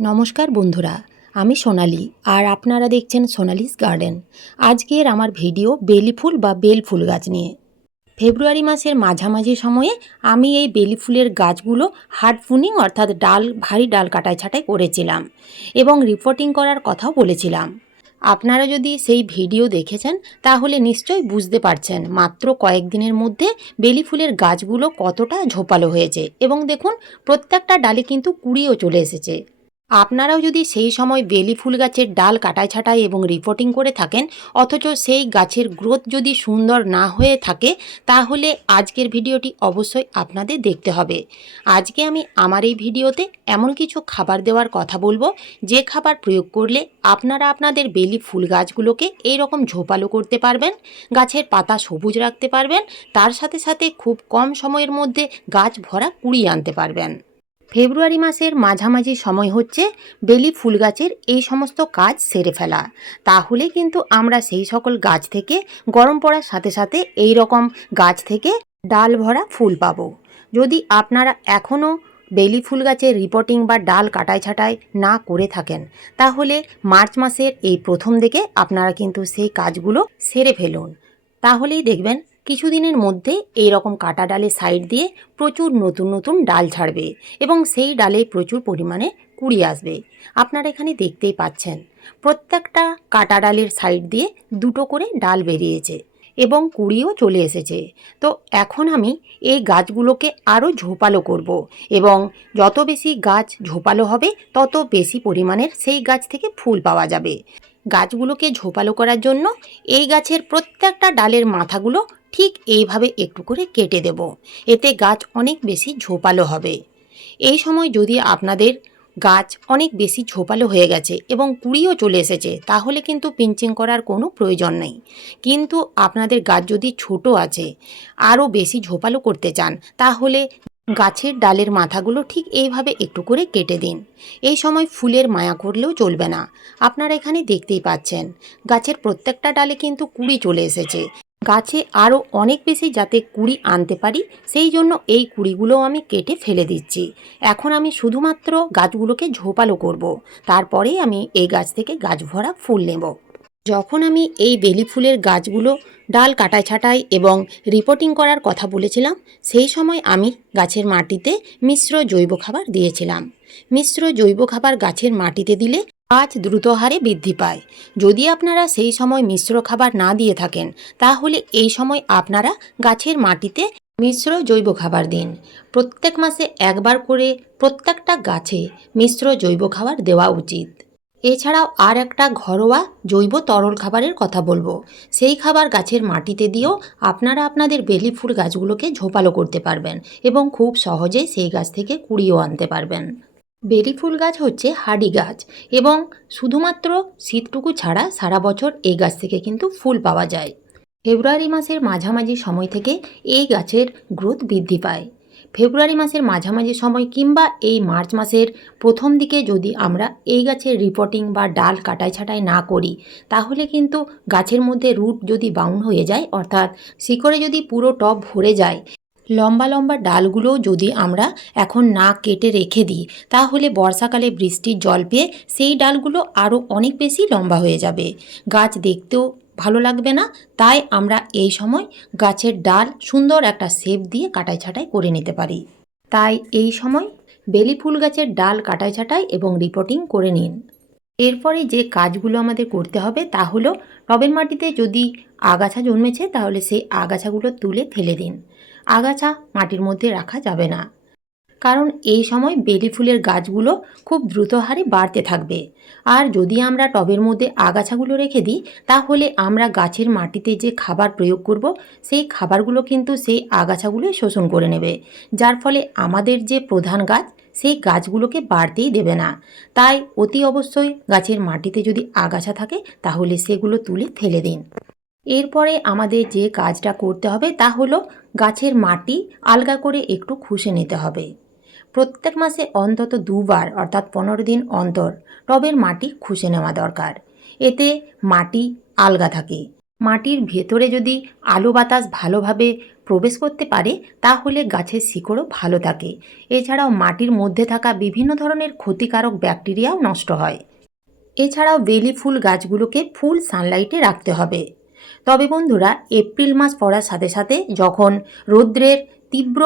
নমস্কার বন্ধুরা, আমি সোনালি আর আপনারা দেখছেন সোনালিস গার্ডেন। আজকের আমার ভিডিও বেলি ফুল বা বেল ফুল গাছ নিয়ে। ফেব্রুয়ারি মাসের মাঝামাঝি সময়ে আমি এই বেলি ফুলের গাছগুলো হার্ড ফুনিং অর্থাৎ ডাল, ভারী ডাল কাটাই ছাটাই করেছিলাম এবং রিপোর্টিং করার কথাও বলেছিলাম। আপনারা যদি সেই ভিডিও দেখেছেন, তাহলে নিশ্চয়ই বুঝতে পারছেন মাত্র কয়েকদিনের মধ্যে বেলি ফুলের গাছগুলো কতটা ঝোপালো হয়েছে। এবং দেখুন, প্রত্যেকটা ডালে কিন্তু কুড়িও চলে এসেছে। আপনারাও যদি সেই সময় বেলি ফুল গাছের ডাল কাটাই ছাটাই এবং রিপোর্টিং করে থাকেন, অথচ সেই গাছের গ্রোথ যদি সুন্দর না হয়ে থাকে, তাহলে আজকের ভিডিওটি অবশ্যই আপনাদের দেখতে হবে। আজকে আমি আমার এই ভিডিওতে এমন কিছু খাবার দেওয়ার কথা বলব, যে খাবার প্রয়োগ করলে আপনারা আপনাদের বেলি ফুল গাছগুলোকে এই রকম ঝোপালো করতে পারবেন, গাছের পাতা সবুজ রাখতে পারবেন, তার সাথে সাথে খুব কম সময়ের মধ্যে গাছ ভরা কুড়িয়ে আনতে পারবেন। ফেব্রুয়ারি মাসের মাঝামাঝি সময় হচ্ছে বেলি ফুল গাছের এই সমস্ত কাজ সেরে ফেলা। তাহলে কিন্তু আমরা সেই সকল গাছ থেকে গরম পড়ার সাথে সাথে এই রকম গাছ থেকে ডাল ভরা ফুল পাবো। যদি আপনারা এখনও বেলি ফুল গাছের রিপোর্টিং বা ডাল কাটাই ছাটাই না করে থাকেন, তাহলে মার্চ মাসের এই প্রথম দিকে আপনারা কিন্তু সেই কাজগুলো সেরে ফেলুন। তাহলেই দেখবেন কিছুদিনের মধ্যে এই রকম কাটা ডালের সাইড দিয়ে প্রচুর নতুন নতুন ডাল ছাড়বে এবং সেই ডালে প্রচুর পরিমাণে কুড়ি আসবে। আপনারা এখানে দেখতেই পাচ্ছেন, প্রত্যেকটা কাটা ডালের সাইড দিয়ে দুটো করে ডাল বেরিয়েছে এবং কুড়িও চলে এসেছে। তো এখন আমি এই গাছগুলোকে আরও ঝোপালো করব এবং যত বেশি গাছ ঝোপালো হবে, তত বেশি পরিমাণের সেই গাছ থেকে ফুল পাওয়া যাবে। গাছগুলোকে ঝোপালো করার জন্য এই গাছের প্রত্যেকটা ডালের মাথাগুলো ঠিক এইভাবে একটু করে কেটে দেব। এতে গাছ অনেক বেশি ঝোপালো হবে। এই সময় যদি আপনাদের গাছ অনেক বেশি ঝোপালো হয়ে গেছে এবং কুড়িও চলে এসেছে, তাহলে কিন্তু পিঞ্চিং করার কোনো প্রয়োজন নেই। কিন্তু আপনাদের গাছ যদি ছোট আছে, আরও বেশি ঝোপালো করতে চান, তাহলে গাছের ডালের মাথাগুলো ঠিক এইভাবে একটু করে কেটে দিন। এই সময় ফুলের মায়া করলেও চলবে না। আপনারা এখানে দেখতেই পাচ্ছেন, গাছের প্রত্যেকটা ডালে কিন্তু কুড়ি চলে এসেছে। গাছে আরও অনেক বেশি যাতে কুড়ি আনতে পারি, সেই জন্য এই কুড়িগুলো আমি কেটে ফেলে দিচ্ছি। এখন আমি শুধুমাত্র গাছগুলোকে ঝোপালো করব। তারপরেই আমি এই গাছ থেকে গাছ ভরা ফুল নেব। যখন আমি এই বেলি ফুলের গাছগুলো ডাল কাটাই ছাটাই এবং রিপোর্টিং করার কথা বলেছিলাম, সেই সময় আমি গাছের মাটিতে মিশ্র জৈব খাবার দিয়েছিলাম। মিশ্র জৈব খাবার গাছের মাটিতে দিলে গাছ দ্রুত হারে বৃদ্ধি পায়। যদি আপনারা সেই সময় মিশ্র খাবার না দিয়ে থাকেন, তাহলে এই সময় আপনারা গাছের মাটিতে মিশ্র জৈব খাবার দিন। প্রত্যেক মাসে একবার করে প্রত্যেকটা গাছে মিশ্র জৈব খাবার দেওয়া উচিত। এছাড়াও আর একটা ঘরোয়া জৈব তরল খাবারের কথা বলব। সেই খাবার গাছের মাটিতে দিয়েও আপনারা আপনাদের বেলি ফুল গাছগুলোকে ঝোপালো করতে পারবেন এবং খুব সহজেই সেই গাছ থেকে কুড়িয়েও আনতে পারবেন। বেলি ফুল গাছ হচ্ছে হাডি গাছ এবং শুধুমাত্র শীতটুকু ছাড়া সারা বছর এই গাছ থেকে কিন্তু ফুল পাওয়া যায়। ফেব্রুয়ারি মাসের মাঝামাঝি সময় থেকে এই গাছের গ্রোথ বৃদ্ধি পায়। ফেব্রুয়ারি মাসের মাঝামাঝি সময় কিংবা এই মার্চ মাসের প্রথম দিকে যদি আমরা এই গাছের রিপোর্টিং বা ডাল কাটাই ছাটাই না করি, তাহলে কিন্তু গাছের মধ্যে রুট যদি বাউন্ড হয়ে যায়, অর্থাৎ শিকড়ে যদি পুরো টব ভরে যায় লম্বা লম্বা ডালগুলো যদি আমরা এখন না কেটে রেখে দিই, তাহলে বর্ষাকালে বৃষ্টির জল পেয়ে সেই ডালগুলো আরও অনেক বেশি লম্বা হয়ে যাবে। গাছ দেখতেও ভালো লাগবে না, তাই আমরা এই সময় গাছের ডাল সুন্দর একটা শেপ দিয়ে কাটাই ছাটাই করে নিতে পারি। তাই এই সময় বেলি ফুল গাছের ডাল কাটাই ছাটাই এবং রিপোর্টিং করে নিন। এরপরে যে কাজগুলো আমাদের করতে হবে তা হলো, টবের মাটিতে যদি আগাছা জন্মেছে তাহলে সেই আগাছাগুলো তুলে ফেলে দিন। আগাছা মাটির মধ্যে রাখা যাবে না। কারণ এই সময় বেলি ফুলের গাছগুলো খুব দ্রুত হারে বাড়তে থাকবে। আর যদি আমরা টবের মধ্যে আগাছাগুলো রেখে দিই, তাহলে আমরা গাছের মাটিতে যে খাবার প্রয়োগ করব, সেই খাবারগুলো কিন্তু সেই আগাছাগুলো শোষণ করে নেবে। যার ফলে আমাদের যে প্রধান গাছ, সেই গাছগুলোকে বাড়তেই দেবে না। তাই অতি অবশ্যই গাছের মাটিতে যদি আগাছা থাকে, তাহলে সেগুলো তুলে ফেলে দিন। এরপরে আমাদের যে কাজটা করতে হবে তা হলো গাছের মাটি আলগা করে একটু খুশে নিতে হবে। প্রত্যেক মাসে অন্তত দুবার অর্থাৎ পনেরো দিন অন্তর টবের মাটি খুশে নেওয়া দরকার। এতে মাটি আলগা থাকে। মাটির ভেতরে যদি আলো বাতাস ভালোভাবে প্রবেশ করতে পারে, তাহলে গাছের শিকড়ও ভালো থাকে। এছাড়াও মাটির মধ্যে থাকা বিভিন্ন ধরনের ক্ষতিকারক ব্যাকটেরিয়াও নষ্ট হয়। এছাড়াও বেলি ফুল গাছগুলোকে ফুল সানলাইটে রাখতে হবে। তবে বন্ধুরা, এপ্রিল মাস পড়ার সাথে সাথে যখন রৌদ্রের তীব্র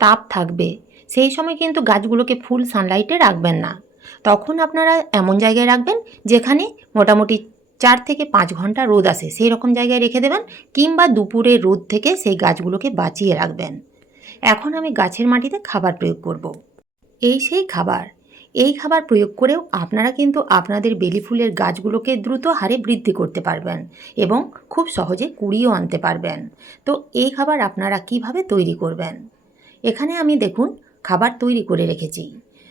তাপ থাকবে, সেই সময় কিন্তু গাছগুলোকে ফুল সানলাইটে রাখবেন না তখন আপনারা এমন জায়গায় রাখবেন যেখানে মোটামুটি চার থেকে পাঁচ ঘণ্টা রোদ আসে, সেই রকম জায়গায় রেখে দেবেন কিংবা দুপুরে রোদ থেকে সেই গাছগুলোকে বাঁচিয়ে রাখবেন এখন আমি গাছের মাটিতে খাবার প্রয়োগ করব। এই সেই খাবার এই খাবার প্রয়োগ করেও আপনারা কিন্তু আপনাদের বেলি ফুলের গাছগুলোকে দ্রুত হারে বৃদ্ধি করতে পারবেন এবং খুব সহজে কুড়িয়েও আনতে পারবেন। তো এই খাবার আপনারা কীভাবে তৈরি করবেন? এখানে আমি দেখুন, খাবার তৈরি করে রেখেছি।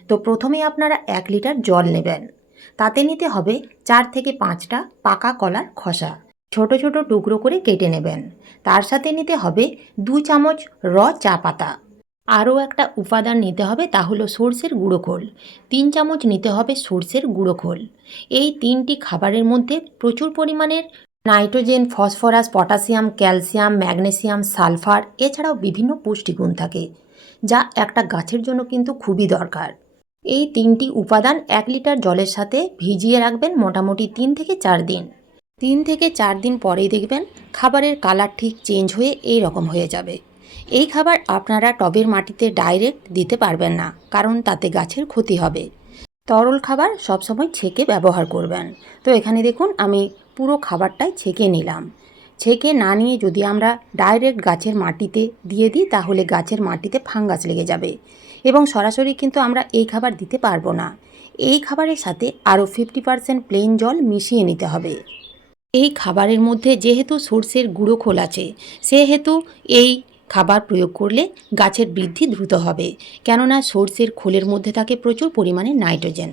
তো প্রথমে আপনারা এক লিটার জল নেবেন। তাতে নিতে হবে চার থেকে পাঁচটা পাকা কলার খসা। ছোট ছোট টুকরো করে কেটে নেবেন। তার সাথে নিতে হবে দু চামচ র চা পাতা। আরও একটা উপাদান নিতে হবে তা হলো সর্ষের গুঁড়ো খোল। তিন চামচ নিতে হবে সর্ষের গুঁড়ো খোল। এই তিনটি খাবারের মধ্যে প্রচুর পরিমাণের nitrogen, phosphorus, potassium, calcium, magnesium, sulphur এছাড়াও বিভিন্ন পুষ্টিগুণ থাকে, যা একটা গাছের জন্য কিন্তু খুবই দরকার। এই তিনটি উপাদান এক লিটার জলের সাথে ভিজিয়ে রাখবেন মোটামুটি তিন থেকে চার দিন। তিন থেকে চার দিন পরেই দেখবেন খাবারের কালার ঠিক চেঞ্জ হয়ে এই রকম হয়ে যাবে। এই খাবার আপনারা টবের মাটিতে ডাইরেক্ট দিতে পারবেন না, কারণ তাতে গাছের ক্ষতি হবে। তরল খাবার সবসময় ছেঁকে ব্যবহার করবেন। তো এখানে দেখুন, আমি পুরো খাবারটাই ছেঁকে নিলাম। ছেঁকে না নিয়ে যদি আমরা ডাইরেক্ট গাছের মাটিতে দিয়ে দিই, তাহলে গাছের মাটিতে ফাঙ্গাস লেগে যাবে। এবং সরাসরি কিন্তু আমরা এই খাবার দিতে পারব না। এই খাবারের সাথে আরও ফিফটি পারসেন্ট প্লেন জল মিশিয়ে নিতে হবে। এই খাবারের মধ্যে যেহেতু সর্ষের গুঁড়ো খোল আছে, সেহেতু এই খাবার প্রয়োগ করলে গাছের বৃদ্ধি দ্রুত হবে, কেননা সর্ষের খোলের মধ্যে থাকে প্রচুর পরিমাণে নাইট্রোজেন।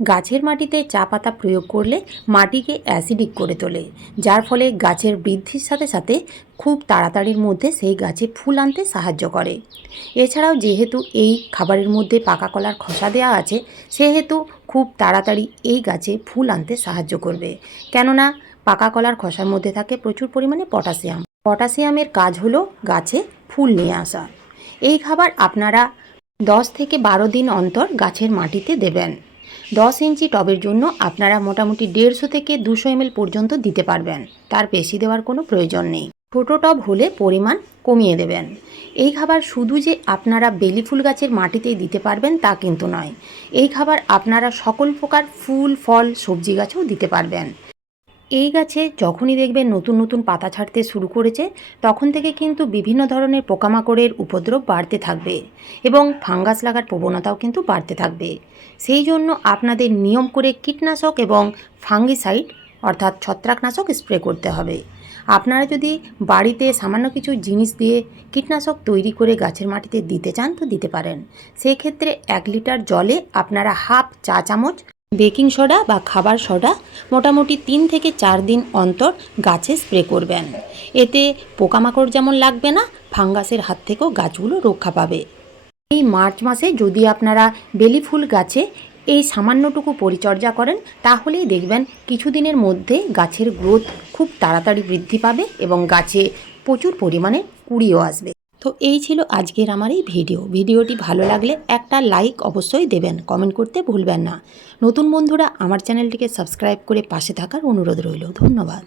গাছের মাটিতে চা পাতা প্রয়োগ করলে মাটিকে অ্যাসিডিক করে তোলে, যার ফলে গাছের বৃদ্ধির সাথে সাথে খুব তাড়াতাড়ির মধ্যে সেই গাছে ফুল আনতে সাহায্য করে। এছাড়াও যেহেতু এই খাবারের মধ্যে পাকা কলার খসা দেওয়া আছে, সেহেতু খুব তাড়াতাড়ি এই গাছে ফুল আনতে সাহায্য করবে, কেননা পাকা কলার খসার মধ্যে থাকে প্রচুর পরিমাণে পটাশিয়াম। পটাশিয়ামের কাজ হলো গাছে ফুল নিয়ে আসা। এই খাবার আপনারা দশ থেকে বারো দিন অন্তর গাছের মাটিতে দেবেন। দশ ইঞ্চি টবের জন্য আপনারা মোটামুটি দেড়শো থেকে দুশো এমএল পর্যন্ত দিতে পারবেন। তার বেশি দেওয়ার কোনো প্রয়োজন নেই। ছোটো টব হলে পরিমাণ কমিয়ে দেবেন। এই খাবার শুধু যে আপনারা বেলি ফুল গাছের মাটিতেই দিতে পারবেন তা কিন্তু নয়। এই খাবার আপনারা সকল প্রকার ফুল, ফল, সবজি গাছেও দিতে পারবেন। এই গাছে যখনই দেখবেন নতুন নতুন পাতা ছাড়তে শুরু করেছে, তখন থেকে কিন্তু বিভিন্ন ধরনের পোকামাকড়ের উপদ্রব বাড়তে থাকবে এবং ফাঙ্গাস লাগার প্রবণতাও কিন্তু বাড়তে থাকবে। সেই জন্য আপনাদের নিয়ম করে কীটনাশক এবং ফাঙ্গিসাইড, অর্থাৎ ছত্রাকনাশক স্প্রে করতে হবে। আপনারা যদি বাড়িতে সামান্য কিছু জিনিস দিয়ে কীটনাশক তৈরি করে গাছের মাটিতে দিতে চান, তো দিতে পারেন। সেক্ষেত্রে এক লিটার জলে আপনারা হাফ চা চামচ বেকিং সোডা বা খাবার সোডা মোটামুটি তিন থেকে চার দিন অন্তর গাছে স্প্রে করবেন। এতে পোকামাকড় যেমন লাগবে না, ফাঙ্গাসের হাত থেকেও গাছগুলো রক্ষা পাবে। এই মার্চ মাসে যদি আপনারা বেলি ফুল গাছে এই সামান্যটুকু পরিচর্যা করেন, তাহলেই দেখবেন কিছুদিনের মধ্যে গাছের গ্রোথ খুব তাড়াতাড়ি বৃদ্ধি পাবে এবং গাছে প্রচুর পরিমাণে কুড়িও আসবে। তো এই ছিল আজকের আমার এই ভিডিও। ভিডিওটি ভালো লাগলে একটা লাইক অবশ্যই দেবেন কমেন্ট করতে ভুলবেন না। নতুন বন্ধুরা আমার চ্যানেলটিকে সাবস্ক্রাইব করে পাশে থাকার অনুরোধ রইল। ধন্যবাদ।